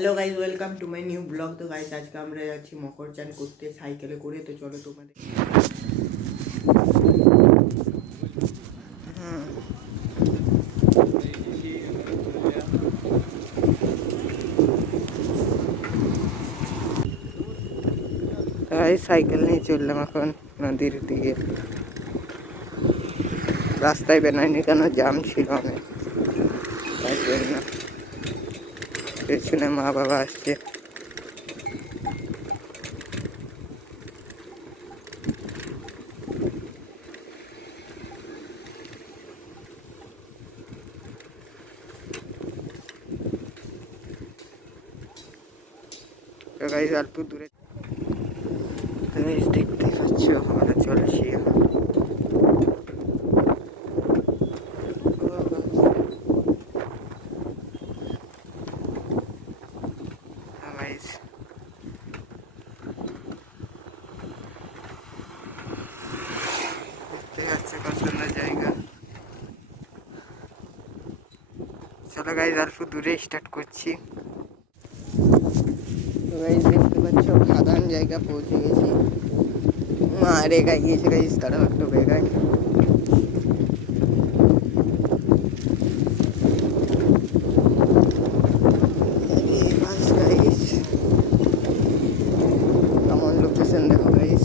Hello guys, welcome to my new blog. তো গাইজ আজকে আমরা যাচ্ছি মকর চান করতে সাইকেলে করে। তো চলো তোমাদের সাইকেল নিয়ে চললাম এখন নদীর দিকে। রাস্তায় বেরোয়নি কেন, জ্যাম ছিল অনেক, তাই জন্য। পেছনে মা বাবা আসছে। তো গাইজ অল্প দূরে দেখতে পাচ্ছ আমরা চলেছি। জায়গা, চলো গাইজ অল্প দূরে স্টার্ট করছি। তো গাইজ দেখতে পাচ্ছ খাদান জায়গা পৌঁছে গেছি। মা রেগায় গিয়েছে গাইজ, তারা একটু রেগায়। কেমন লোকেশন দেখো গাইজ,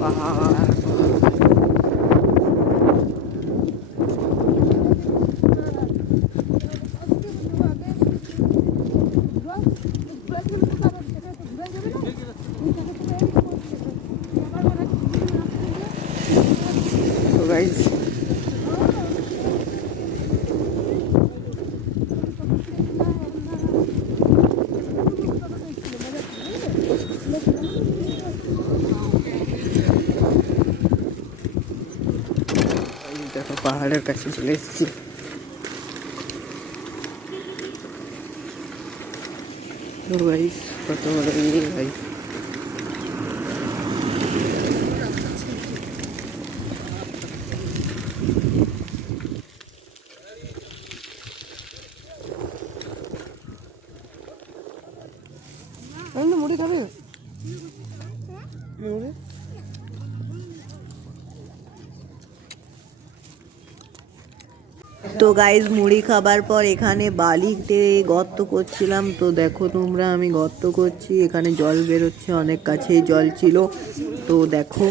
পাহাড়। তো গাইজ দেখো পাহাড়ের কাছে চলে এসেছি। তো গাইজ কত বড় ভাই, মুড়ি খাবে মুড়ি। তো গাইজ মুড়ি খাবার পর এখানে বালিতে গর্ত করছিলাম। তো দেখো তোমরা, আমি গর্ত করছি, এখানে জল বেরোচ্ছে, অনেক কাছেই জল ছিল। তো দেখো,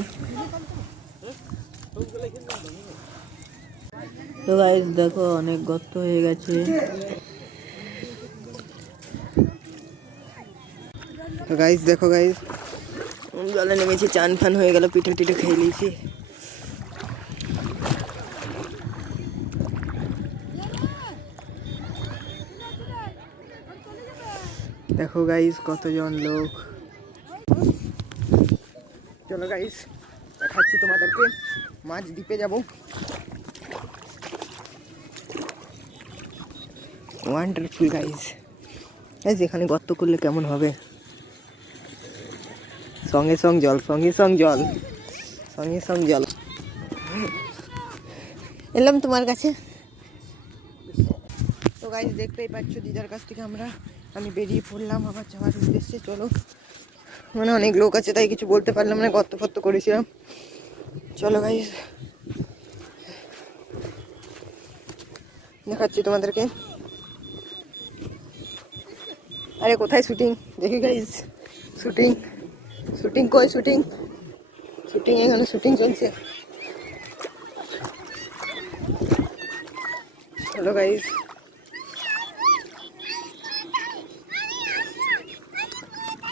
তো গাইজ দেখো অনেক গর্ত হয়ে গেছে। তো গাইজ দেখো গাইজ জলে নেমেছি, চান ফান হয়ে গেল, পিঠে টিঠে খেয়ে নিয়েছি। দেখো গাইজ কতজন লোক। চলো গাইজ দেখাচ্ছি তোমাদেরকে, মাছ দ্বীপে যাব। Wonderful guys. গাইজ এখানে গর্ত করলে কেমন হবে, সঙ্গে সঙ্গে জল, সঙ্গে সঙ্গে জল, সঙ্গে সঙ্গে জল। এলাম তোমার কাছে। তো গাইজ দেখতেই পাচ্ছ দিদার কাছ থেকে আমি বেরিয়ে পড়লাম আবার যাওয়ার উদ্দেশ্যে। চলো, মানে অনেক লোক আছে তাই কিছু বলতে পারলাম না, গর্ত ফর্ত করেছিলাম। চলো গাইজ দেখাচ্ছি তোমাদেরকে। আরে কোথায় শুটিং, দেখি গাইজ শুটিং, শুটিং কই, শুটিং শুটিং এখানে শুটিং চলছে। চলো গাইজ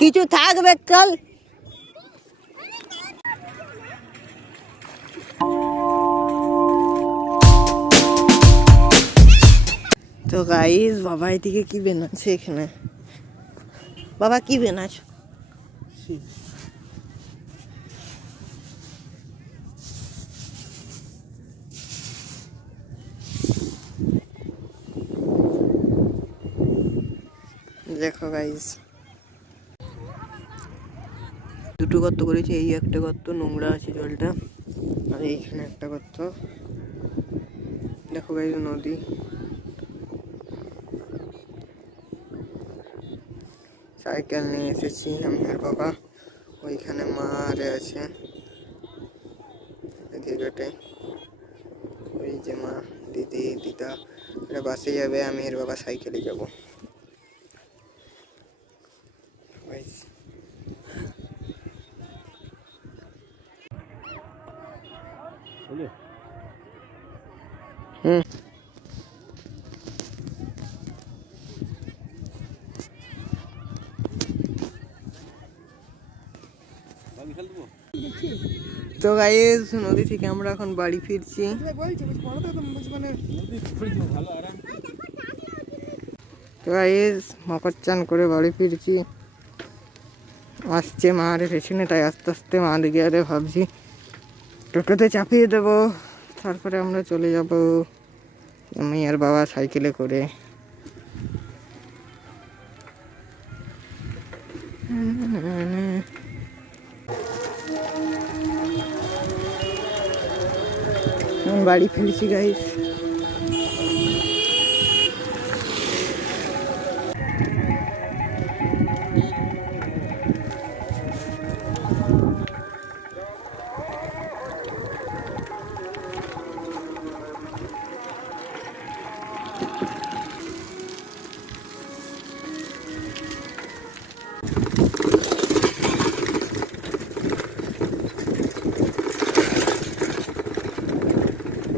কিছু থাকবে চল। তো গাইজ বাবা এদিকে কি বানাচ্ছে এখানে, বাবা কি বানাচ্ছ? দেখো গাইজ দুটো গর্ত করেছে, এই একটা গর্ত নোংরা আছে জলটা, আর এইখানে একটা গর্ত। দেখো গাইজ নদী, সাইকেল নিয়ে এসেছি আমি আর বাবা। ওইখানে মা আর আছে গেটে, ওই যে মা, দিদি, দিদা, ওরা বাসে যাবে, আমি আর বাবা সাইকেলে যাবো। হুম, তো গাইস নদী থেকে আমরা এখন বাড়ি ফিরছি। তো গাইস মকর চান করে বাড়ি ফিরছি, আসছে মা আরে পেছনে, তাই আস্তে আস্তে মা দিকে আরে ভাবছি টোটোতে চাপিয়ে দেবো, তারপরে আমরা চলে যাব আমি আর বাবা সাইকেলে করে। বাড়ি ফিরছি গাইস।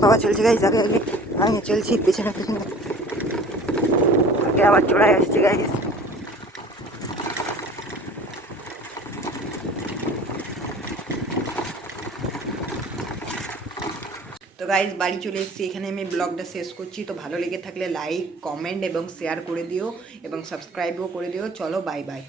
বাবা চলছে গাইস আগে আগে, আমি চলছি পেছনে পেছনে, আবার চড়াই আসছে গাইস। তো গাইস বাড়ি চলে এসেছি, এখানে আমি ব্লগটা শেষ করছি। তো ভালো লেগে থাকলে লাইক, কমেন্ট এবং শেয়ার করে দিও এবং সাবস্ক্রাইবও করে দিও। চলো বাই বাই।